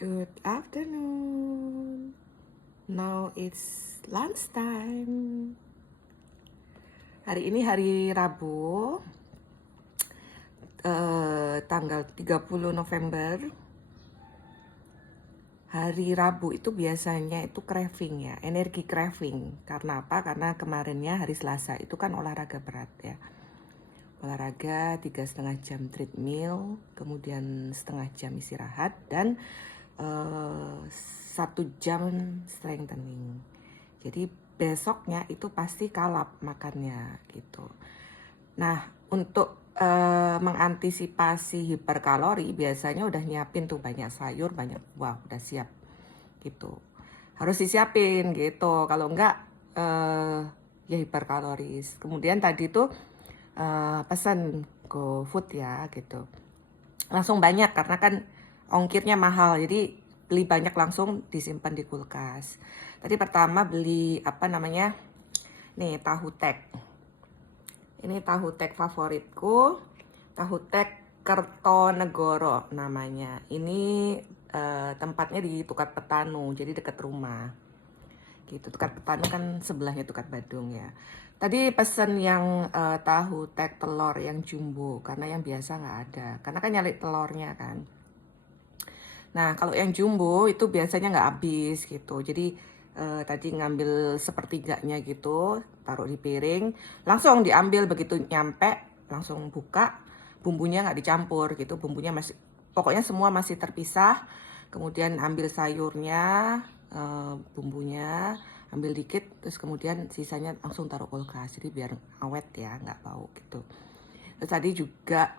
Good afternoon. Now it's lunchtime. Hari ini hari Rabu, tanggal 30 November. Hari Rabu itu biasanya itu craving ya, energi craving. Karena apa? Karena kemarinnya hari Selasa itu kan olahraga berat ya. Olahraga 3,5 jam treadmill, kemudian setengah jam istirahat, dan 1 jam strengthening. Jadi besoknya itu pasti kalap makannya gitu. Nah, untuk mengantisipasi hiperkalori biasanya udah nyiapin tuh banyak sayur, banyak buah, udah siap gitu. Harus disiapin gitu. Kalau enggak ya hiperkaloris. Kemudian tadi tuh pesan GoFood ya gitu. Langsung banyak karena kan ongkirnya mahal, jadi beli banyak langsung disimpan di kulkas. Tadi pertama beli nih tahu tek. Ini tahu tek favoritku, tahu tek Kertonegoro namanya. Ini tempatnya di Tukat Petanu, jadi dekat rumah. Gitu, Tukat Petanu kan sebelahnya Tukat Badung ya. Tadi pesen yang tahu tek telur yang jumbo, karena yang biasa nggak ada. Karena kan nyari telurnya kan. Nah, kalau yang jumbo itu biasanya nggak habis gitu. Jadi tadi ngambil sepertiganya gitu, taruh di piring, langsung diambil begitu nyampe, langsung buka, bumbunya nggak dicampur gitu, bumbunya masih, pokoknya semua masih terpisah. Kemudian ambil sayurnya, bumbunya, ambil dikit, terus kemudian sisanya langsung taruh kulkas, jadi biar awet ya, nggak bau gitu. Terus tadi juga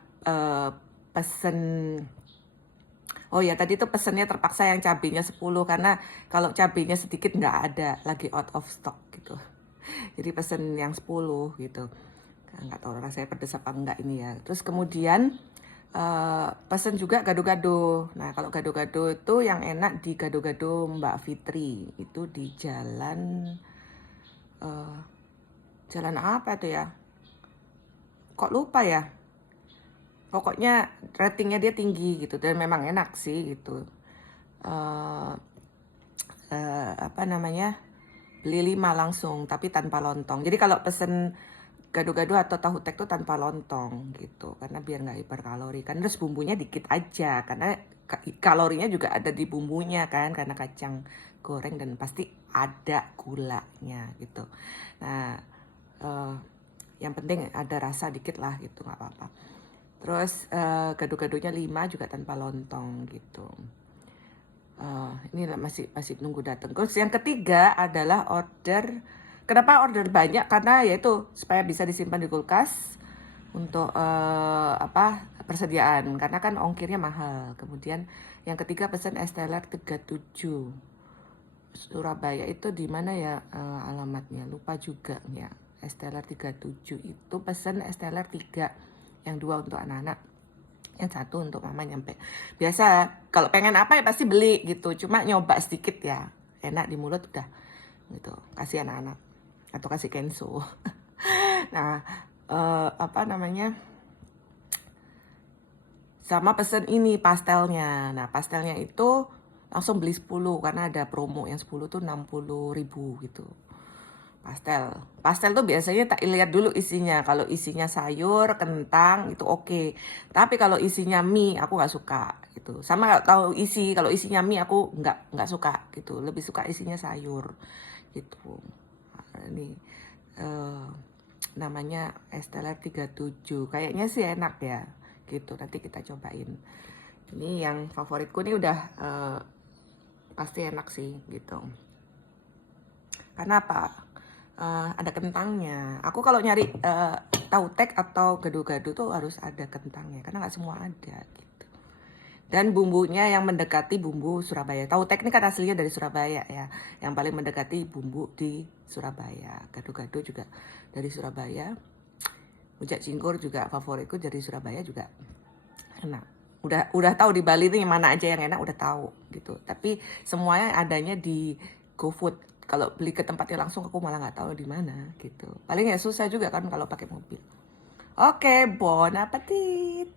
pesen. Oh ya, tadi tuh pesennya terpaksa yang cabenya 10 karena kalau cabenya sedikit nggak ada, lagi out of stock gitu. Jadi pesen yang 10 gitu. Nggak tahu rasanya pedes apa enggak ini ya. Terus kemudian pesen juga gado-gado. Nah, kalau gado-gado itu yang enak di gado-gado Mbak Fitri. Itu di jalan apa tuh ya? Kok lupa ya? Pokoknya ratingnya dia tinggi gitu dan memang enak sih gitu. Uh, beli 5 langsung tapi tanpa lontong. Jadi kalau pesen gado-gado atau tahu tek tuh tanpa lontong gitu, karena biar nggak hiperkalori kan. Terus bumbunya dikit aja karena kalorinya juga ada di bumbunya kan, karena kacang goreng dan pasti ada gulanya gitu. Nah, yang penting ada rasa dikit lah gitu, nggak apa-apa. Terus gado-gadonya 5 juga tanpa lontong gitu. Ini masih nunggu datang. Terus yang ketiga adalah order. Kenapa order banyak? Karena yaitu supaya bisa disimpan di kulkas untuk persediaan. Karena kan ongkirnya mahal. Kemudian yang ketiga pesan es teler 37 Surabaya. Itu di mana ya alamatnya? Lupa juga ya. Es teler 37 itu pesan es teler 3, yang 2 untuk anak-anak, yang 1 untuk mama nyampe. Biasa kalau pengen apa ya pasti beli gitu, cuma nyoba sedikit ya, enak di mulut udah gitu, kasih anak-anak atau kasih Kenzo. Nah, sama pesen ini pastelnya. Nah, pastelnya itu langsung beli 10 karena ada promo, yang 10 tuh 60.000 gitu. Pastel tuh biasanya tak lihat dulu isinya. Kalau isinya sayur, kentang itu oke. Tapi kalau isinya mie aku nggak suka gitu. Sama kalau isinya mie aku nggak suka gitu. Lebih suka isinya sayur gitu. Nah, ini namanya es teler 37. Kayaknya sih enak ya gitu. Nanti kita cobain. Ini yang favoritku nih udah pasti enak sih gitu. Karena apa? Ada kentangnya. Aku kalau nyari tahu tek atau gado-gado tuh harus ada kentangnya karena nggak semua ada gitu. Dan bumbunya yang mendekati bumbu Surabaya. Tahu tek ini kan aslinya dari Surabaya ya. Yang paling mendekati bumbu di Surabaya. Gado-gado juga dari Surabaya. Rujak cingur juga favoritku dari Surabaya juga enak. Udah tahu di Bali ini mana aja yang enak udah tahu gitu. Tapi semuanya adanya di GoFood. Kalau beli ke tempatnya langsung aku malah nggak tahu di mana gitu. Paling ya susah juga kan kalau pakai mobil. Oke, bon appetit.